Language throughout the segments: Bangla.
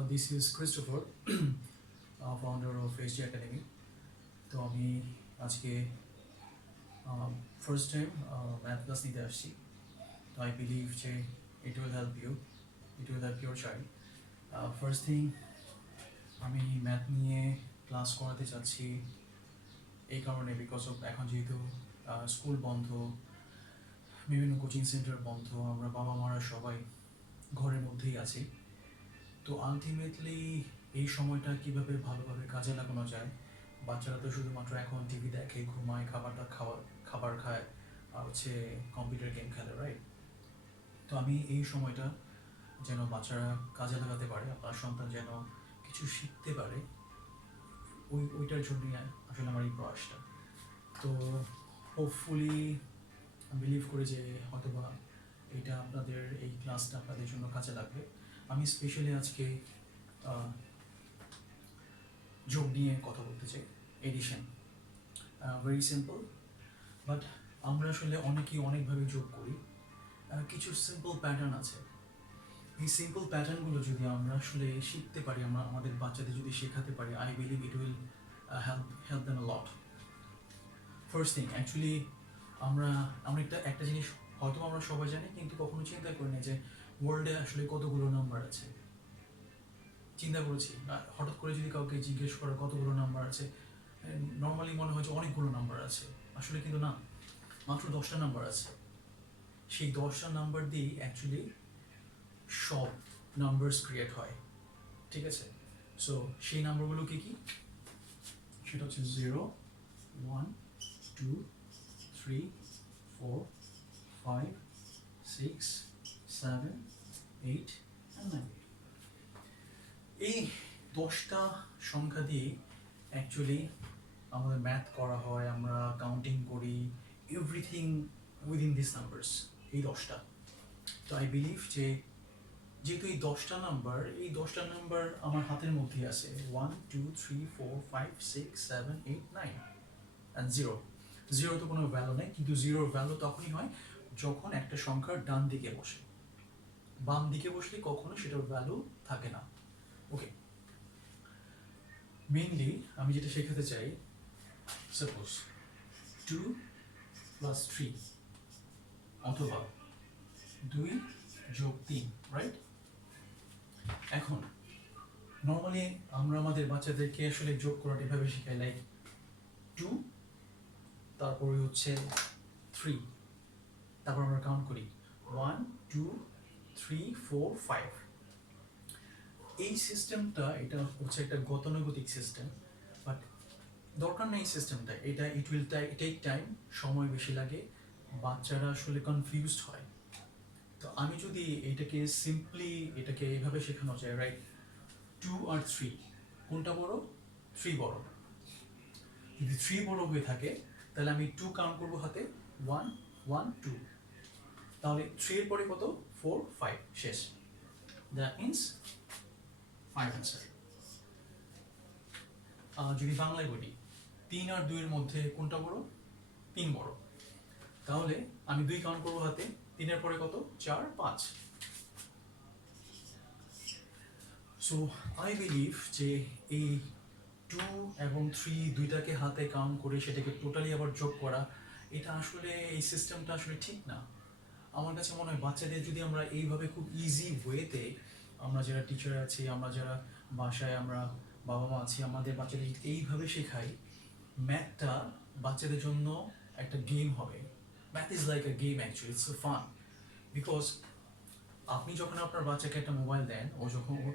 This is Christopher, founder of HG Academy. তো আমি আজকে ফার্স্ট টাইম ম্যাথ ক্লাস নিতে আসছি। তো আই বিলিভ যে it will help your child. First thing, আমি ম্যাথ নিয়ে ক্লাস করাতে চাচ্ছি এই কারণে, বিকজ অফ এখন যেহেতু স্কুল বন্ধ, বিভিন্ন কোচিং সেন্টার বন্ধ, আমরা বাবা মারা সবাই ঘরের মধ্যেই আছি। তো আলটিমেটলি এই সময়টা কীভাবে ভালোভাবে কাজে লাগানো যায়। বাচ্চারা তো শুধুমাত্র এখন টিভি দেখে, ঘুমায়, খাবার খায়, আর কম্পিউটার গেম খেলে, রাইট? তো আমি এই সময়টা যেন বাচ্চারা কাজে লাগাতে পারে, আপনার সন্তান যেন কিছু শিখতে পারে, ওইটার জন্যই আসলে আমার এই প্রয়াসটা। তো হোপফুলি বিলিভ করি যে হয়তোবা এটা আপনাদের এই ক্লাসটা আপনাদের জন্য কাজে লাগবে। আমি স্পেশালি আজকে যোগ নিয়ে কথা বলতে চাই। এডিশন ভেরি সিম্পল, বাট আমরা আসলে অনেকেই অনেকভাবে যোগ করি। কিছু সিম্পল প্যাটার্ন আছে। এই সিম্পল প্যাটার্নগুলো যদি আমরা আসলে শিখতে পারি, আমরা আমাদের বাচ্চাদের যদি শেখাতে পারি, I believe it will help them a lot. First thing, actually আমরা একটা জিনিস হয়তো আমরা সবাই জানি, কিন্তু কখনো চিন্তা করি না যে ওয়ার্ল্ডে আসলে কতগুলো নাম্বার আছে। চিন্তা করেছি, হঠাৎ করে যদি কাউকে জিজ্ঞেস করা কতগুলো নাম্বার আছে, নর্মালি মনে হয় যে অনেকগুলো নাম্বার আছে। আসলে কিন্তু না, মাত্র 10টা নাম্বার আছে। সেই 10টা নাম্বার দিয়েই অ্যাকচুয়ালি সব নাম্বারস ক্রিয়েট হয়, ঠিক আছে? সো সেই নাম্বারগুলো কি কি? সেটা হচ্ছে 0, 1, 2, 3, 4, 5, 6, 7, 8 and 9। এই 10টা সংখ্যা দিয়ে অ্যাকচুয়ালি আমাদের ম্যাথ করা হয়, আমরা কাউন্টিং করি, এভরিথিং উইদিন দিস নাম্বারস, এই 10টা। তো আই বিলিভ যে যেহেতু এই 10টা নাম্বার আমার হাতের মধ্যেই আছে, 1, 2, 3, 4, 5, 6, 7, 8, 9 অ্যান্ড 0। জিরো তো কোনো ভ্যালু নেই, কিন্তু জিরোর ভ্যালু তখনই হয় যখন একটা সংখ্যার ডান দিকে বসে। বাম দিকে বসলে কখনো সেটার ভ্যালু থাকে না। ওকে, মেইনলি আমি যেটা শেখাতে চাই, সাপোজ 2 + 3 অথবা 2 + 3, রাইট? এখন নর্মালি আমরা আমাদের বাচ্চাদেরকে আসলে যোগ করাটা এভাবে শেখাই, লাইক 2, তারপরে হচ্ছে 3, তারপর আমরা কাউন্ট করি 1, 2, 3, 4, 5। এই সিস্টেমটা, এটা হচ্ছে একটা গতানুগতিক সিস্টেম, বাট দরকার নেই সিস্টেমটা। ইট উইল টেক টাইম, সময় বেশি লাগে, বাচ্চারা আসলে কনফিউজড হয়। তো আমি যদি এটাকে এইভাবে শেখানো যায়, রাইট? 2 আর 3 কোনটা বড়? 3 বড়। যদি 3 বড় হয়ে থাকে তাহলে আমি 2 কাউন্ট করবো হাতে, 1, 1, 2। তাহলে 3 এর পরে কত? 4, 5, শেষ। That means 5 answer. যদি বাংলায় বলি, 3 আর 2 এর মধ্যে কোনটা বড়? 3 বড়। তাহলে আমি 2 কাউন্ট করবো হাতে, 3 এর পরে কত? 4, 5। সো আই বিলিভ যে এই 2 এবং 3 দুইটাকে হাতে কাউন্ট করে সেটাকে টোটালি আবার যোগ করা, এটা আসলে এই সিস্টেমটা আসলে ঠিক না। আমার কাছে মনে হয় বাচ্চাদের যদি আমরা এইভাবে খুব ইজি ওয়েতে, আমরা যারা টিচার আছি, আমরা যারা বাসায় আমরা বাবা মা আছি, আমাদের বাচ্চাদের এইভাবে শেখাই, ম্যাথটা বাচ্চাদের জন্য একটা গেম হবে। Math is like a game, actually it's fun. Because আপনি যখন আপনার বাচ্চাকে একটা মোবাইল দেন, ও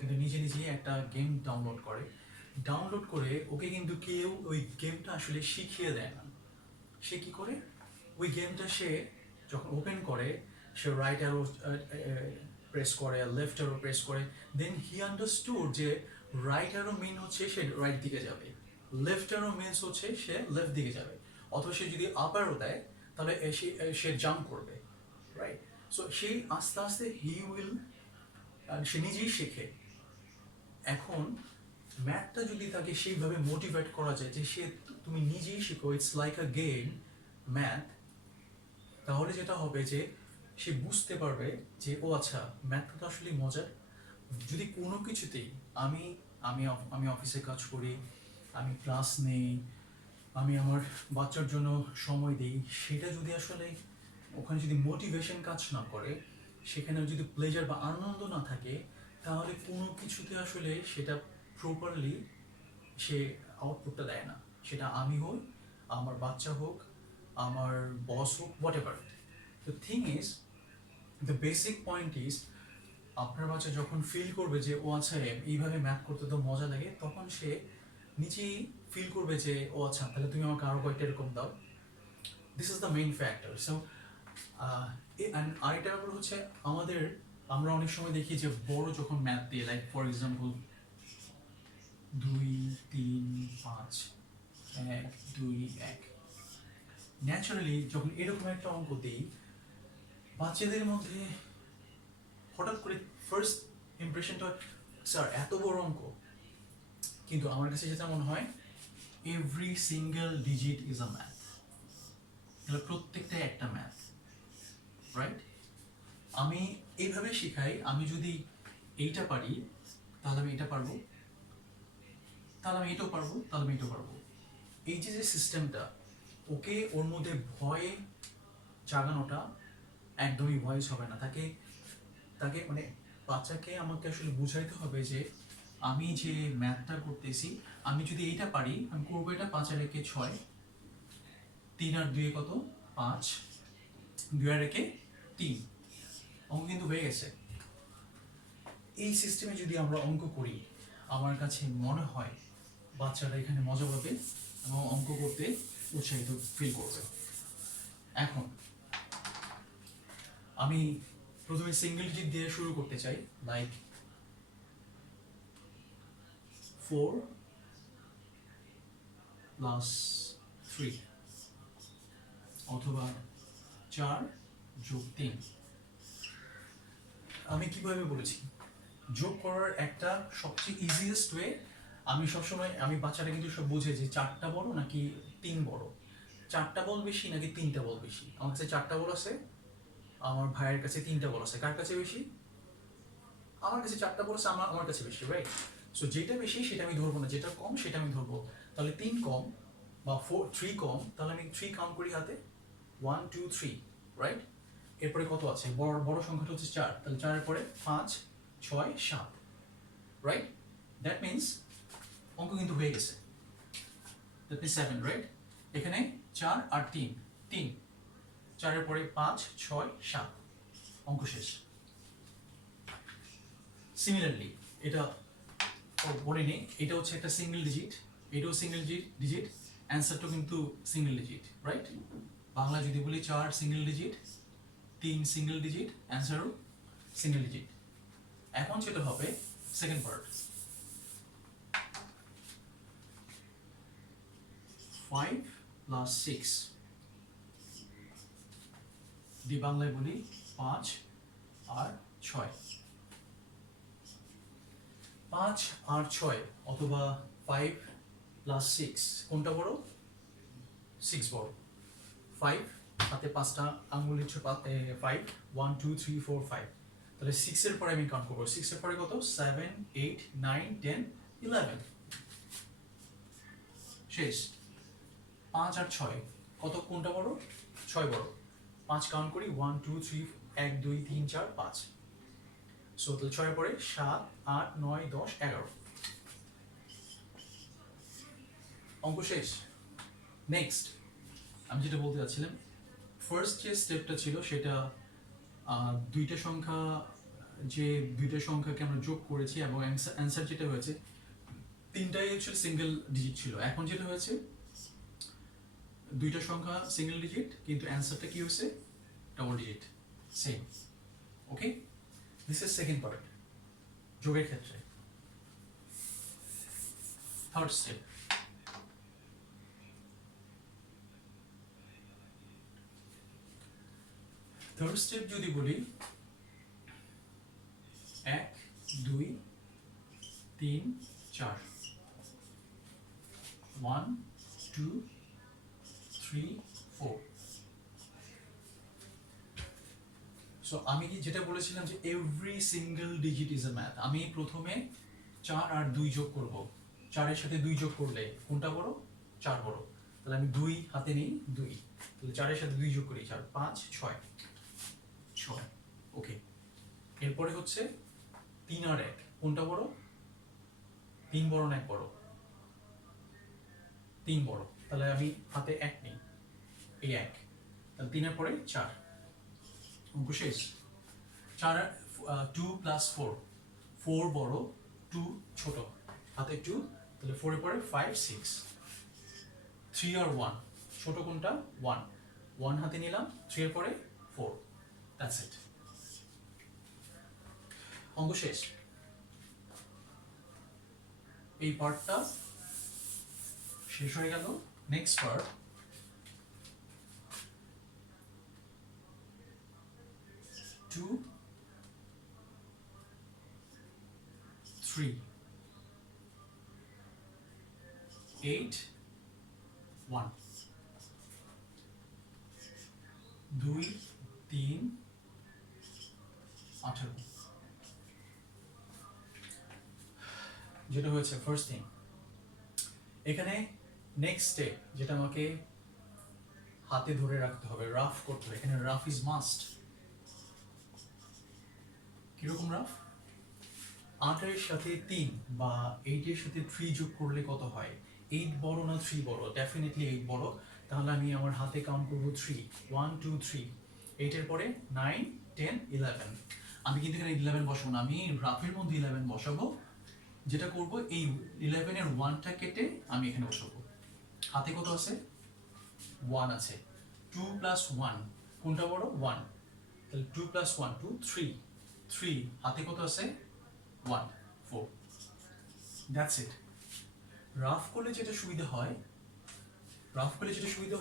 কিন্তু নিজে নিজেই একটা গেম ডাউনলোড করে ওকে কিন্তু কেউ ওই গেমটা আসলে শিখিয়ে দেয় না। সে কি করে? ওই গেমটা সে যখন ওপেন করে, সে রাইট অ্যারো প্রেস করে, লেফট অ্যারো প্রেস করে, দেন হি আন্ডারস্টুড যে রাইট অ্যারো মিন হচ্ছে সে রাইট দিকে যাবে, লেফট অ্যারো মিনস হচ্ছে সে লেফট দিকে যাবে। অথবা সে যদি আপ অ্যারো দেয় তাহলে সে জাম্প করবে, রাইট? সো সেই আস্তে আস্তে সে নিজেই শেখে। এখন ম্যাথটা যদি তাকে সেইভাবে মোটিভেট করা যায় যে তুমি নিজেই শেখো, it's like a game, math, তাহলে যেটা হবে যে সে বুঝতে পারবে যে ও আচ্ছা, ম্যাথটা তো আসলে মজার। যদি কোনো কিছুতেই আমি আমি আমি অফিসে কাজ করি, আমি ক্লাস নেই, আমি আমার বাচ্চার জন্য সময় দিই, সেটা যদি আসলে ওখানে যদি মোটিভেশন কাজ না করে, সেখানে যদি প্লেজার বা আনন্দ না থাকে, তাহলে কোনো কিছুতে আসলে সেটা প্রপারলি সে আউটপুটটা দেয় না। সেটা আমি হোক, আমার বাচ্চা হোক, আমার বস হোক, what ever. The thing is, the basic point is, আপনার বাচ্চা যখন ফিল করবে যে ও আচ্ছা এইভাবে ম্যাথ করতে তো মজা লাগে, তখন সে নিজেই ফিল করবে যে ও আচ্ছা তাহলে তুমি আমাকে আরও কয়েকটা এরকম দাও। This is the main factor. So আরেকটা ব্যাপার হচ্ছে, আমরা অনেক সময় দেখি যে বড় যখন ম্যাথ দিয়ে, লাইক ফর এক্সাম্পল 2 3 5 1 2 1, ন্যাচারালি যখন এরকম একটা অঙ্ক দিই, বাচ্চাদের মধ্যে হঠাৎ করে ফার্স্ট ইমপ্রেশনটা, স্যার এত বড় অঙ্ক। কিন্তু আমার কাছে যেটা মনে হয়, every single digit is a math. তাহলে প্রত্যেকটাই একটা ম্যাথ, রাইট? আমি এইভাবে শিখাই, আমি যদি এইটা পারি তাহলে আমি এটা পারবো, তাহলে আমি এটাও পারবো, তাহলে আমি এটাও পারবো। এই যে সিস্টেমটা, ওকে ওর মধ্যে ভয় জাগানোটা একদমই ভয়েস হবে না। তাকে তাকে মানে বাচ্চাকে আমাকে আসলে বুঝাইতে হবে যে আমি যে ম্যাথটা করতেছি, আমি যদি এইটা পারি, আমি করবো এটা 5 আর 1 6, 3 আর 2 কত 5, 2 আর 1 3, অঙ্ক কিন্তু হয়ে গেছে। এই সিস্টেমে যদি আমরা অঙ্ক করি, আমার কাছে মনে হয় বাচ্চারা এখানে মজা পাবে এবং অঙ্ক করতে উৎসাহিত ফিল করবে। এখন আমি প্রথমে সিঙ্গেল ডিজিট দিয়ে শুরু করতে চাই, লাইক 4 + 3, অথবা 4 + 3। আমি কিভাবে বলেছি, যোগ করার একটা সবচেয়ে ইজিয়েস্ট ওয়ে, আমি বাচ্চারা কিন্তু সব বুঝে যে 4টা বড় নাকি 3 বড়, 4টা বল বেশি নাকি 3টা বল বেশি। আমার কাছে 4টা বল আছে, আমার ভাইয়ের কাছে 3টা বল আছে, কার কাছে বেশি? আমার কাছে 4টা বল আছে, আমার কাছে বেশি, রাইট? সো যেটা বেশি সেটা আমি ধরবো না, যেটা কম সেটা আমি ধরবো। তাহলে 3 কম বা 3 কম, তাহলে আমি 3 কাউন্ট করি হাতে, 1 2 3, রাইট? এরপরে কত আছে? বড় বড় সংখ্যাটা হচ্ছে 4, তাহলে 4 এর পরে 5 6 7, রাইট? দ্যাট মিনস অঙ্ক কিন্তু হয়ে গেছে, দ্যাট মিনস 7, রাইট? এখানে 4 আর 3, 3, 4 এর পরে 5 6 7, অঙ্ক শেষ। সিমিলারলি এটা বলে নেই, এটা হচ্ছে একটা সিঙ্গেল ডিজিট, এটাও সিঙ্গেল ডিজিট, অ্যান্সারটাও কিন্তু সিঙ্গেল ডিজিট, রাইট? বাংলা যদি বলি 4 সিঙ্গেল ডিজিট, 3 সিঙ্গেল ডিজিট, অ্যান্সারও সিঙ্গেল ডিজিট। এখন যেটা হবে সেকেন্ড পার্ট, 5 + 6, দি বাংলায় বলি 5 আর 6। 5 আর 6 অথবা 5 + 6, কোনটা বড়? 6 বড়। 5 হাতে 5টা আঙ্গুল হচ্ছে 5, 1 2 3 4 5, তাহলে 6 এর পরে আমি কাউন্ট করবো, 6 এর পরে কত? 7 8 9 10 11, শেষ। 5 আর 6 কত, কোনটা বড়? 6 বড়। 5 কাউন্ট করি, 1 2 3 1 2 3 4 5, সো তাহলে 6 এর পরে 7 8 9 10 11, অঙ্ক শেষ। নেক্সট আমি যেটা বলতে চাচ্ছিলাম, ফার্স্ট যে স্টেপটা ছিল সেটা দুইটা সংখ্যা, যে দুইটা সংখ্যাকে আমরা যোগ করেছি এবং অ্যান্সার যেটা হয়েছে, তিনটাই অ্যাকচুয়ালি সিঙ্গেল ডিজিট ছিল। এখন যেটা হয়েছে, দুইটা সংখ্যা সিঙ্গেল ডিজিট কিন্তু অ্যান্সারটা কি হয়েছে? Double digit, same. Okay, this is second part যোগের ক্ষেত্রে। থার্ড স্টেপ, যদি বলি 1 2 3 4, 1 2 3 4, সো আমি কি যেটা বলেছিলাম যে every single digit is a math. আমি প্রথমে 4 আর 2 যোগ করব। 4-এর সাথে 2 যোগ করলে কোনটা বড়? 4 বড়। তাহলে আমি 2 হাতে নিই, 2। তাহলে 4-এর সাথে 2 যোগ করি, 4 5 6 6। ওকে, এরপরে হচ্ছে 3 আর 1 কোনটা বড়? 3 বড় না 1 বড়? 3 বড়। তাহলে আমি হাতে 1 নিই, এই 1। তাহলে 3-এর পরে 4, অঙ্ক শেষ। 4 2 প্লাস 4, 4 বড় 2 ছোট, হাতে 2। তাহলে 4-এর পরে 5 6। 3 আর 1 ছোট কোনটা? 1, 1 হাতে নিলাম, 3-এর পরে 4। দ্যাটস ইট, অঙ্ক শেষ। এই পার্টটা শেষ হয়ে গেল। Next part, 2 3 8 1 2 3 18। যেটা হয়েছে ফার্স্ট থিং, এখানে নেক্সট স্টেপ যেটা আমাকে হাতে ধরে রাখতে হবে, রাফ করতে হবে। এখানে রাফ ইজ মাস্ট। কিরকম রাফ? 8-এর সাথে 3 বা 8-এর সাথে 3 যোগ করলে কত হয়? 8 বড় না 3 বড়? ডেফিনেটলি 8 বড়। তাহলে আমি আমার হাতে কাউন্ট করবো 3, 1 2 3। 8-এর পরে 9 10 11। আমি কিন্তু এখানে 11 বসাবো না, আমি রাফের মধ্যে 11 বসাবো। যেটা করব, এই 11-এর 1টা কেটে আমি এখানে বসাবো। হাতে কত আছে? 1 আছে। 2 প্লাস 1 কোনটা বড়? 1। তাহলে 2 প্লাস 1 2 3 3, হাতে কত আছে? 1 4। That's it. রাফ করলে যেটা সুবিধা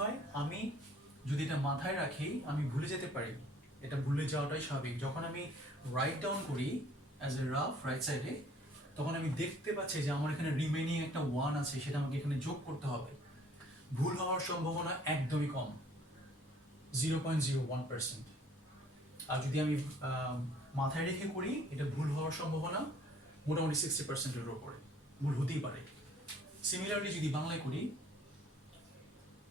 হয়, আমি যদি এটা মাথায় রাখি আমি ভুলে যেতে পারি। এটা ভুলে যাওয়াটাই স্বাভাবিক। যখন আমি রাইট ডাউন করি অ্যাজ এ রাফ রাইট সাইডে, তখন আমি দেখতে পাচ্ছি যে আমার এখানে রিমেনিং একটা 1 আছে, সেটা আমাকে এখানে যোগ করতে হবে। ভুল হওয়ার সম্ভাবনা একদমই কম, 0.01%। আর যদি আমি মাথায় রেখে করি, এটা ভুল হওয়ার সম্ভাবনা মোটামুটি 60%-এর উপরে ভুল হতেই পারে। সিমিলারলি যদি বাংলায় করি,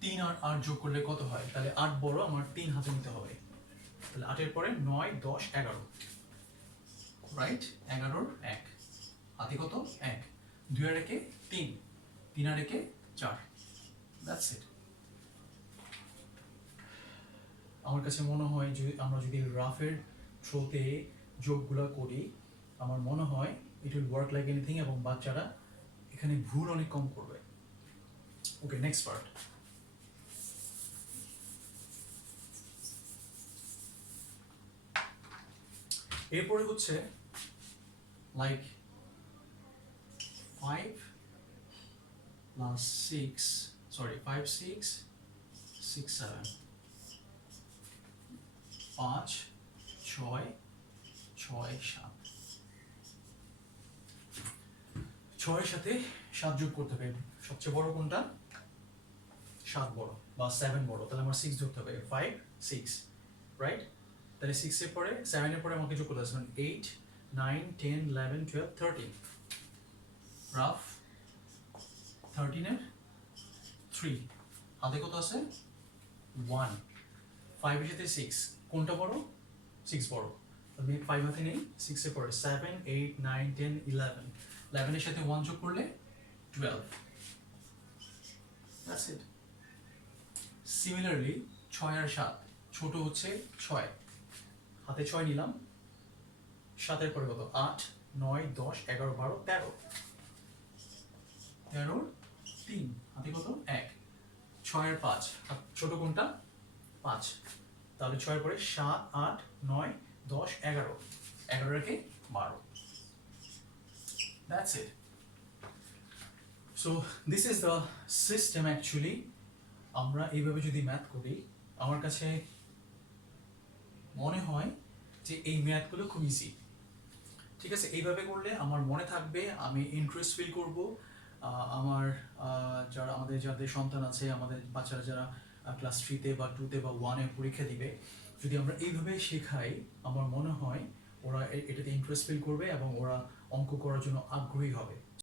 3 আর 8 যোগ করলে কত হয়? তাহলে 8 বড়, আমার 3 হাতে নিতে হবে। তাহলে 8-এর পরে 9 10 11, রাইট? 11-র 1 হাতে কত? 1। 2 আর 1 3, 3 আর 1 4। That's it. আমার কাছে মনে হয় যে আমরা যদি রাফের থ্রোতে যোগগুলো করি, আমার মনে হয় it will work like anything, এবং বাচ্চারা এখানে ভুল অনেক কম করবে। ওকে, নেক্সট পার্ট। এরপরে হচ্ছে লাইক 5 plus 6, sorry 5 6 6 7 5 6 6 7। 6-এর সাথে 7 যোগ করতে হবে। সবচেয়ে বড় কোনটা? 7 বড় বা 7 বড়। তাহলে আমার 6 যোগ হবে, 5 6, রাইট? তাহলে 6-এর পরে 7-এর পরে আমাকে যোগ করতে হবে 8 9 10 11 12 13। রাফ 13-এর 3, হাতে কত আছে? 1। 5-এর সাথে 6 কোনটা বড়? 6 বড়। আমি 5 হাতে নেই, 6-এর পরে 7 8 9 10 11। 11-এর সাথে 1 যোগ করলে 12। That's it. সিমিলারলি 6 আর 7, ছোট হচ্ছে 6, হাতে 6 নিলাম। 7-এর পরে কত? 8 9 10 11 12 13। 13-র 3, হাতে কত? 1। 6 আর 5, ছোট কোনটা? 5। তাহলে 6-এর পরে 7 8 9 10 11, 11 রেখে 12। That's it. So this is the system actually. আমরা এইভাবে যদি ম্যাথ করি, আমার কাছে মনে হয় যে এই ম্যাথগুলো খুব ইজি। ঠিক আছে, এইভাবে করলে আমার মনে থাকবে, আমি ইন্টারেস্ট ফিল করব। আমার যাদের সন্তান আছে, আমাদের বাচ্চারা যারা ক্লাস 3-তে বা 2-তে বা 1-এ পরীক্ষা দিবে, যদি আমরা এইভাবে শেখাই, আমার মনে হয় ওরা এটাতে ইন্টারেস্ট ফিল করবে এবং ওরা অঙ্ক করার জন্য আগ্রহী হবে।